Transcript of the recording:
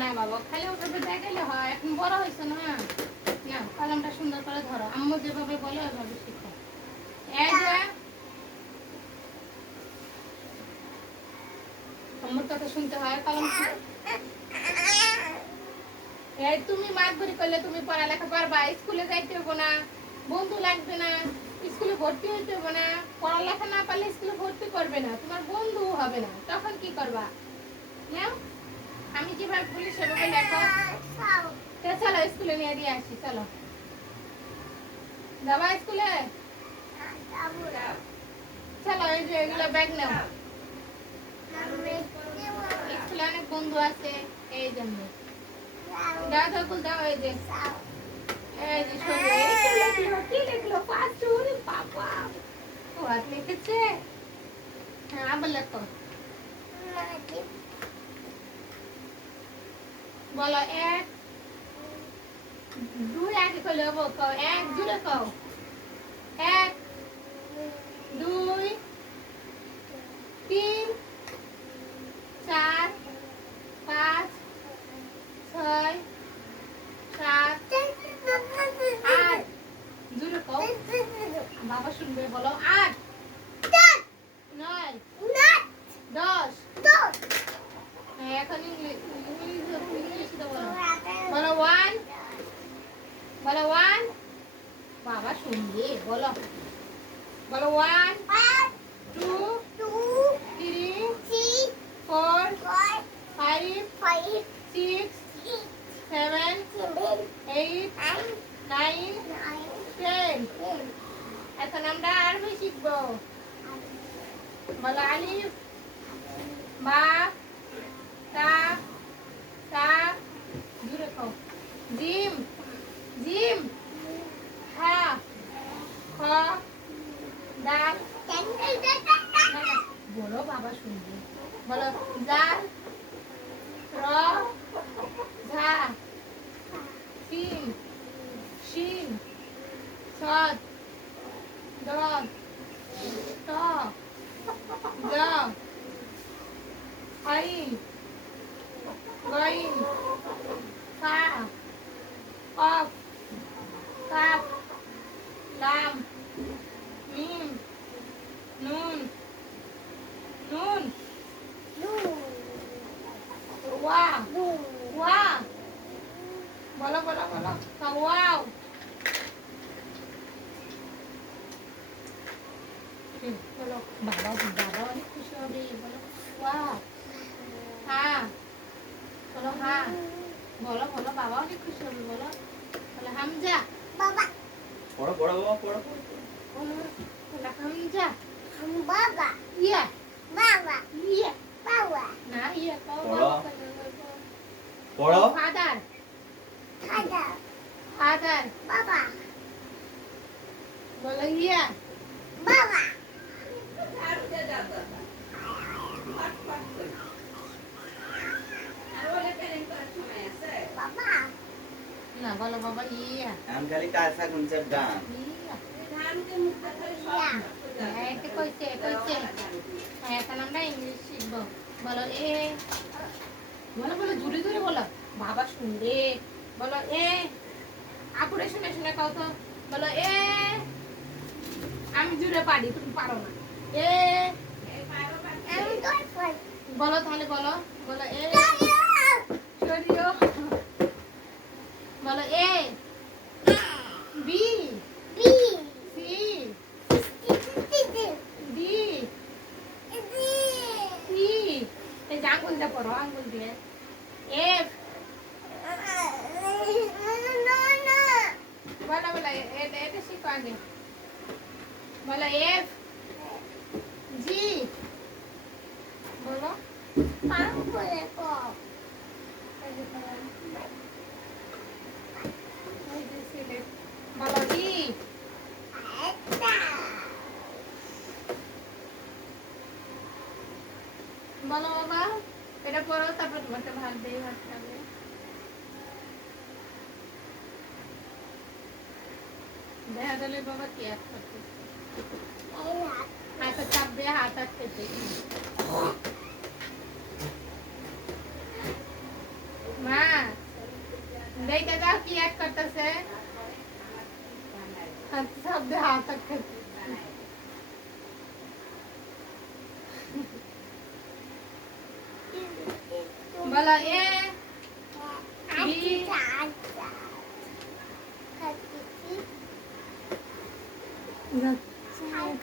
না বাবা খালি ওভাবে দেখাইলে হয়, এখন বড় হয়েছে না। না কলমটা সুন্দর করে ধরো, আম্মু যেভাবে বলে ওইভাবে শিখো। এই যে আম্মুর কথা শুনতে হয়, কলম। এই তুমি মাতবরি করলে তুমি পড়ালেখা পারবা, স্কুলে যাইতে হবো না, বন্ধু লাগবে না, স্কুলে ভর্তি হইতে হবে না। পড়ালেখা না পারলে স্কুলে ভর্তি করবে না, তোমার বন্ধু হবে না, তখন কি করবা? নাও আমি যেভাবে বলি সেভাবে লেখো। চলো স্কুলে নিয়ে দিয়ে আসি, চলো যাবা স্কুলে। চলো এই যে এগুলো ব্যাগ নাও, স্কুলে অনেক বন্ধু আছে এই জন্য। দাও দাও দাও, এই যে এই যে লিখলো কি লিখলো পাঁচুর বাবা ও আর লিখেছে। হ্যাঁ আবার লেখো, বলো এক দুই আগে কইলে হবো, কও এক জুড়ে কও, এক দুই তিন চার পাঁচ ছয় সাত আট, জুড়ে কও বাবা শুনবে, বলো আট নয় দশ। এখন ইংলিশে বলো, বলো ওয়ান, বলো ওয়ান বাবা শুনবে, বলো বলো one two three four five six seven eight nine ten. এখন আমরা আরবি শিখবো, বলো আলিফ বা তা তা জুড়ে খাও, জিম জিম হা খ দাল, বলো বাবা শুনবে, বলো জাল র ঝা সিন শিন সদ দ ত জ আইন গইন ফা কফ কাফ লাম মিম নুন নুন ওয়া ওয়া, বলো বলো বলো ওয়াও, বলো বাবা বাবা অনেক খুশি হবে, বলো ওয়াও। হ্যাঁ বলো হ্যাঁ, বলো বলো বাবা অনেক খুশি হবে, বলো বলো হামজা বাবা, পড়ো পড়ো বাবা পড়ো, বলো বলো হামজা বাবা ইয়া বাবা ইয়া বাবা না ইয়া পড়ো পড়ো, ফাদার খাদা ফাদার, বাবা বলো ইয়া বাবা বাবা না, বলো বাবা ইয়া আমি খালি কাঁচা কুঞ্চার গান। ইয়া হ্যাঁ এটা কইছে কইছে। হ্যাঁ এখন আমরা ইংলিশ শিখবো, বলো এ, বলো বলো জুড়ে জুড়ে বলো বাবা শুনবে, বলো এ আপুরে শুনে শুনে কও তো, বলো এ, আমি জুড়ে পারি তুমি পারো না, এ আমি তোর পর বলো তাহলে বলো, বলো এ সরিও, বলো A B B C T D E, এই যে আঙ্গুলটা পড়ো আঙ্গুল দিয়ে, এফ বলো বলো এটা এটা শিখো আগে, বলো এফ জি, বলো আঙ্গুলে কো বলো ই, একটা বলো বাবা এটা পড়ো, তারপর তোমাকে ভাত দিয়ে ভাত খাবে। দেখা গেলে বাবা কি এক করতে হাতে চাপ দিয়ে হাত আসতেছে, মা शब्द हाथ तक बोलो ए अच्छा अच्छा